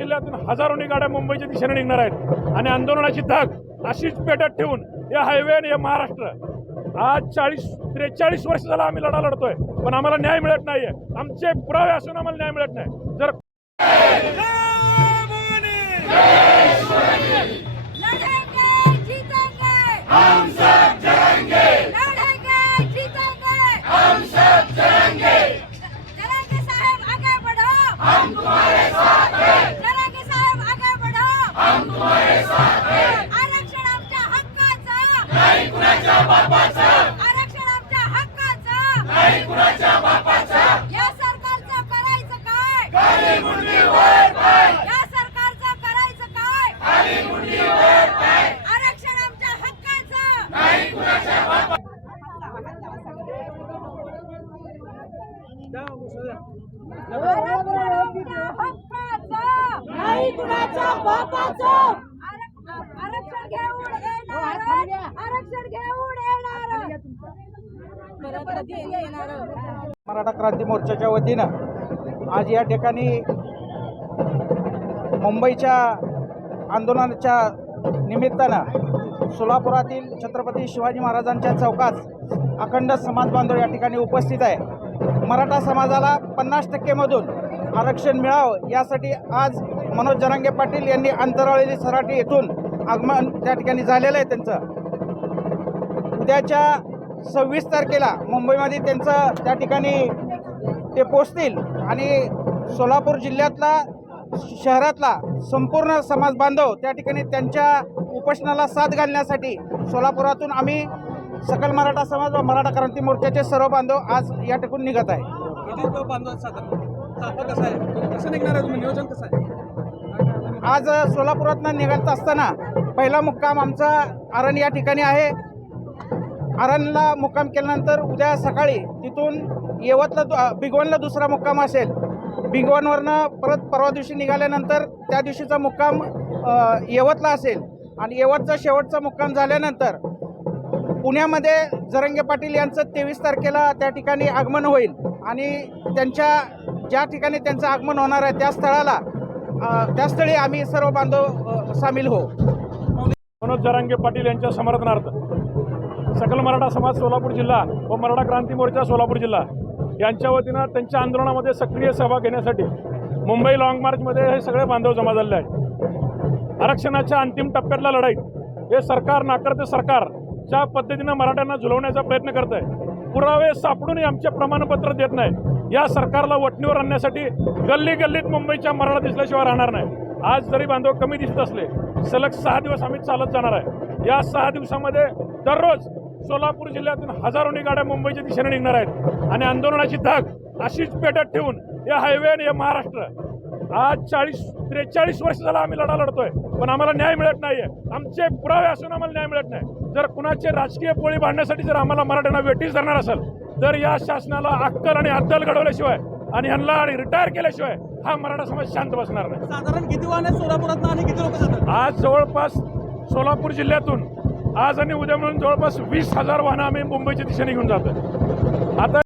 जिल्ह्यातून हजारोनी गाड्या मुंबईच्या दिशेने निघणार आहेत आणि आंदोलनाची धाक अशीच पेटत ठेवून या हायवे आणि हे महाराष्ट्र आज 43 वर्ष झाला आम्ही लढा लढतोय, पण आम्हाला न्याय मिळत नाहीये. आमचे पुरावे असून आम्हाला न्याय मिळत नाही. जर नाही कुणाच्या बापाचं आरक्षण घेऊन येणार. मराठा क्रांती मोर्चाच्या वतीनं आज या ठिकाणी मुंबईच्या आंदोलनाच्या निमित्तानं सोलापुरातील छत्रपती शिवाजी महाराजांच्या चौकात अखंड समाज बांधव या ठिकाणी उपस्थित आहे. मराठा समाजाला 50% मधून आरक्षण मिळावं यासाठी आज मनोज जरांगे पाटील यांनी अंतराळी सराटी येथून आगमन त्या ठिकाणी झालेलं आहे. त्यांचं उद्याच्या 26 तारखेला मुंबईमध्ये त्यांचं त्या ठिकाणी ते पोचतील आणि सोलापूर जिल्ह्यातला शहरातला संपूर्ण समाज बांधव त्या ठिकाणी त्यांच्या उपोषणाला साथ घालण्यासाठी सोलापुरातून आम्ही सकल मराठा समाज व मराठा क्रांती मोर्चाचे सर्व बांधव आज या ठिकाणी निघत आहे. कसं निघणार आहे, तुम्ही नियोजन कसं आहे? आज सोलापुरातनं निघत असताना पहिला मुक्काम आमचा आरण या ठिकाणी आहे. आरणला मुक्काम केल्यानंतर उद्या सकाळी तिथून येवतला भिगवणला दुसरा मुक्काम असेल. भिगवणवरनं परत परवा दिवशी निघाल्यानंतर त्या दिवशीचा मुक्काम येवतला असेल आणि येवतचा शेवटचा मुक्काम झाल्यानंतर पुण्यामध्ये जरांगे पाटील यांचं 23 तारखेला त्या ठिकाणी आगमन होईल आणि त्यांच्या ज्या ठिकाणी त्यांचं आगमन होणार आहे त्या स्थळी आम्ही सर्व बांधव सामील हो. मनोज जरांगे पाटील यांच्या समर्थनार्थ सकल मराठा समाज सोलापूर जिल्हा व मराठा क्रांती मोर्चा सोलापूर जिल्हा यांच्या वतीनं त्यांच्या आंदोलनामध्ये सक्रिय सहभाग घेण्यासाठी मुंबई लाँग मार्चमध्ये हे सगळे बांधव जमा झालेले आहेत. आरक्षणाच्या अंतिम टप्प्यातल्या लढाईत हे सरकार नाकारते सरकार ज्या पद्धतीनं मराठ्यांना झुलवण्याचा प्रयत्न करत आहे, पुरावे सापडूनही आमचे प्रमाणपत्र देत नाही. या सरकारला वटणीवर आणण्यासाठी गल्ली गल्लीत मुंबईच्या मराठा दिसल्याशिवाय राहणार नाही. आज जरी बांधव कमी दिसत असले, सलग 6 दिवस आम्ही चालत जाणार आहे. या 6 दिवसामध्ये दररोज सोलापूर जिल्ह्यातून हजारोनी गाड्या मुंबईच्या दिशेने निघणार आहेत आणि आंदोलनाची धाक अशीच पेटत ठेवून या हायवे आणि हे महाराष्ट्र आज 43 वर्ष झाला आम्ही लढा लढतोय, पण आम्हाला न्याय मिळत नाहीये. आमचे पुरावे असून आम्हाला न्याय मिळत नाही. जर कुणाचे राजकीय पोळी बांधण्यासाठी जर आम्हाला मराठ्यांना वेठीस धरणार असेल तर या शासनाला अक्कल आणि अद्दल घडवल्याशिवाय आणि ह्यांना रिटायर केल्याशिवाय हा मराठा समाज शांत बसणार नाही. साधारण किती वाहन आहेत सोलापुरात आणि किती लोक जातात? आज जवळपास सोलापूर जिल्ह्यातून आज आणि उद्या म्हणून जवळपास 20,000 वाहनं आम्ही मुंबईच्या दिशेने घेऊन जातो. आता